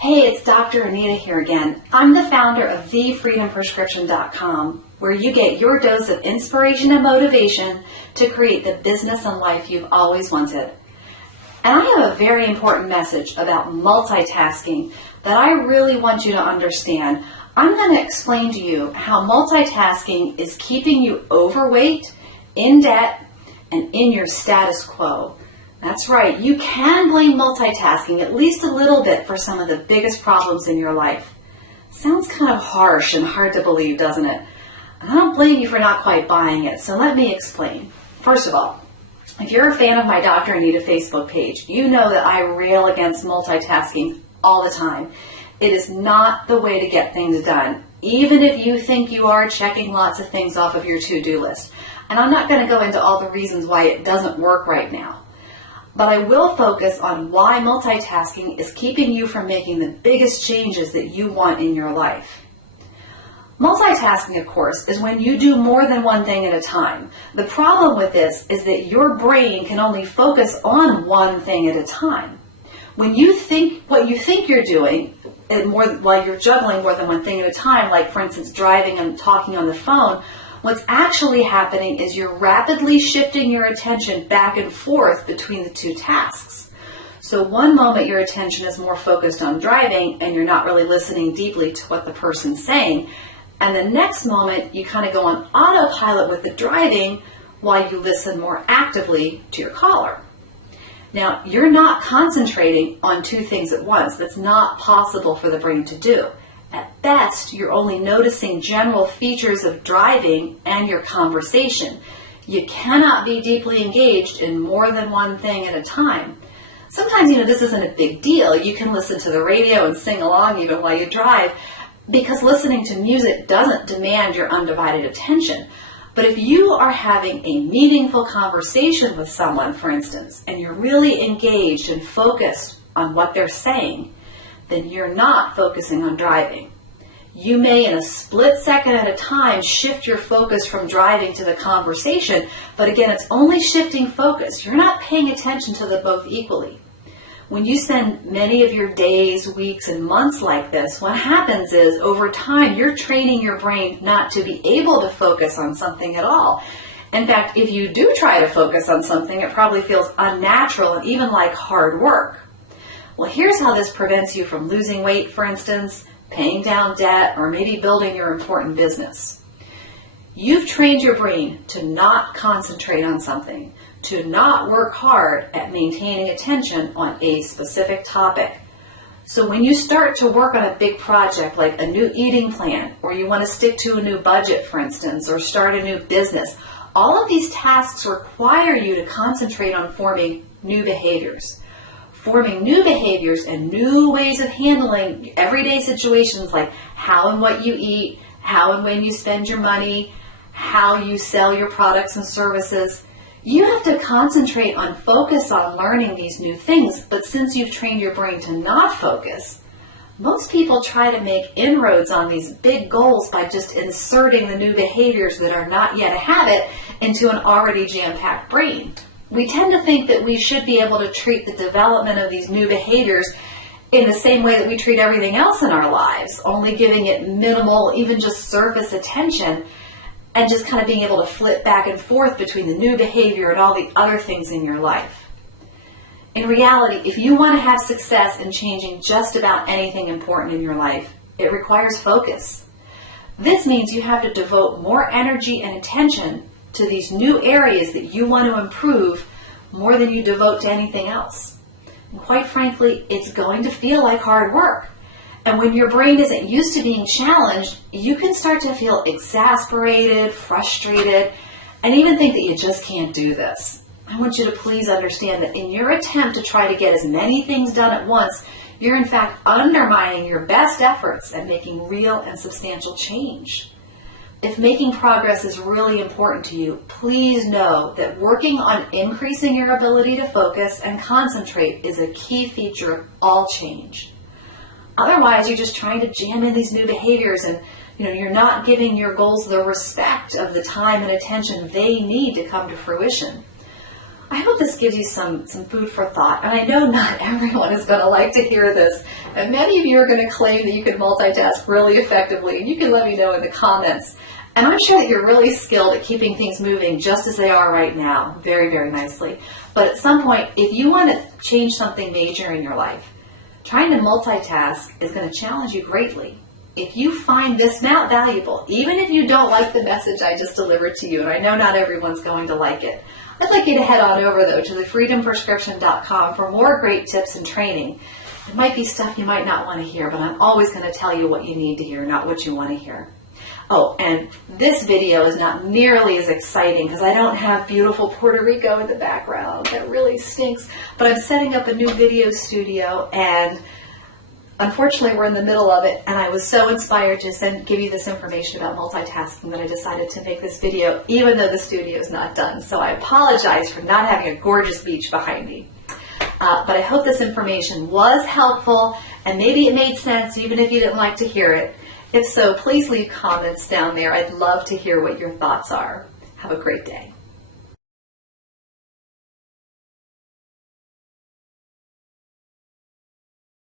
Hey, it's Dr. Anita here again. I'm the founder of TheFreedomPrescription.com, where you get your dose of inspiration and motivation to create the business and life you've always wanted. And I have a very important message about multitasking that I really want you to understand. I'm going to explain to you how multitasking is keeping you overweight, in debt, and in your status quo. That's right, you can blame multitasking at least a little bit for some of the biggest problems in your life. Sounds kind of harsh and hard to believe, doesn't it? And I don't blame you for not quite buying it, so let me explain. First of all, if you're a fan of my Dr. Anita Facebook page, you know that I rail against multitasking all the time. It is not the way to get things done, even if you think you are checking lots of things off of your to-do list. And I'm not going to go into all the reasons why it doesn't work right now. But I will focus on why multitasking is keeping you from making the biggest changes that you want in your life. Multitasking, of course, is when you do more than one thing at a time. The problem with this is that your brain can only focus on one thing at a time. When you think what you think you're doing, while you're juggling more than one thing at a time, like for instance driving and talking on the phone, what's actually happening is you're rapidly shifting your attention back and forth between the two tasks. So one moment your attention is more focused on driving and you're not really listening deeply to what the person's saying. And the next moment you kind of go on autopilot with the driving while you listen more actively to your caller. Now, you're not concentrating on two things at once. That's not possible for the brain to do. At best, you're only noticing general features of driving and your conversation. You cannot be deeply engaged in more than one thing at a time. Sometimes, this isn't a big deal. You can listen to the radio and sing along even while you drive, because listening to music doesn't demand your undivided attention. But if you are having a meaningful conversation with someone, for instance, and you're really engaged and focused on what they're saying, then you're not focusing on driving. You may, in a split second at a time, shift your focus from driving to the conversation, but again, it's only shifting focus. You're not paying attention to them both equally. When you spend many of your days, weeks, and months like this, what happens is, over time, you're training your brain not to be able to focus on something at all. In fact, if you do try to focus on something, it probably feels unnatural and even like hard work. Well, here's how this prevents you from losing weight, for instance, paying down debt, or maybe building your important business. You've trained your brain to not concentrate on something, to not work hard at maintaining attention on a specific topic. So when you start to work on a big project like a new eating plan, or you want to stick to a new budget, for instance, or start a new business, all of these tasks require you to concentrate on forming new behaviors. Forming new behaviors and new ways of handling everyday situations like how and what you eat, how and when you spend your money, how you sell your products and services. You have to concentrate on focus on learning these new things, but since you've trained your brain to not focus, most people try to make inroads on these big goals by just inserting the new behaviors that are not yet a habit into an already jam-packed brain. We tend to think that we should be able to treat the development of these new behaviors in the same way that we treat everything else in our lives, only giving it minimal, even just surface attention, and just kind of being able to flip back and forth between the new behavior and all the other things in your life. In reality, if you want to have success in changing just about anything important in your life, it requires focus. This means you have to devote more energy and attention to these new areas that you want to improve more than you devote to anything else. And quite frankly, it's going to feel like hard work. And when your brain isn't used to being challenged, you can start to feel exasperated, frustrated, and even think that you just can't do this. I want you to please understand that in your attempt to try to get as many things done at once, you're in fact undermining your best efforts at making real and substantial change. If making progress is really important to you, please know that working on increasing your ability to focus and concentrate is a key feature of all change. Otherwise, you're just trying to jam in these new behaviors and you're not giving your goals the respect of the time and attention they need to come to fruition. I hope this gives you some food for thought. And I know not everyone is going to like to hear this. And many of you are going to claim that you can multitask really effectively. And you can let me know in the comments. And I'm sure that you're really skilled at keeping things moving just as they are right now, very, very nicely. But at some point, if you want to change something major in your life, trying to multitask is going to challenge you greatly. If you find this not valuable, even if you don't like the message I just delivered to you, and I know not everyone's going to like it, I'd like you to head on over, though, to thefreedomprescription.com for more great tips and training. It might be stuff you might not want to hear, but I'm always going to tell you what you need to hear, not what you want to hear. Oh, and this video is not nearly as exciting because I don't have beautiful Puerto Rico in the background. That really stinks. But I'm setting up a new video studio, and unfortunately we're in the middle of it, and I was so inspired to give you this information about multitasking that I decided to make this video even though the studio is not done. So I apologize for not having a gorgeous beach behind me. But I hope this information was helpful, and maybe it made sense even if you didn't like to hear it. If so, please leave comments down there. I'd love to hear what your thoughts are. Have a great day.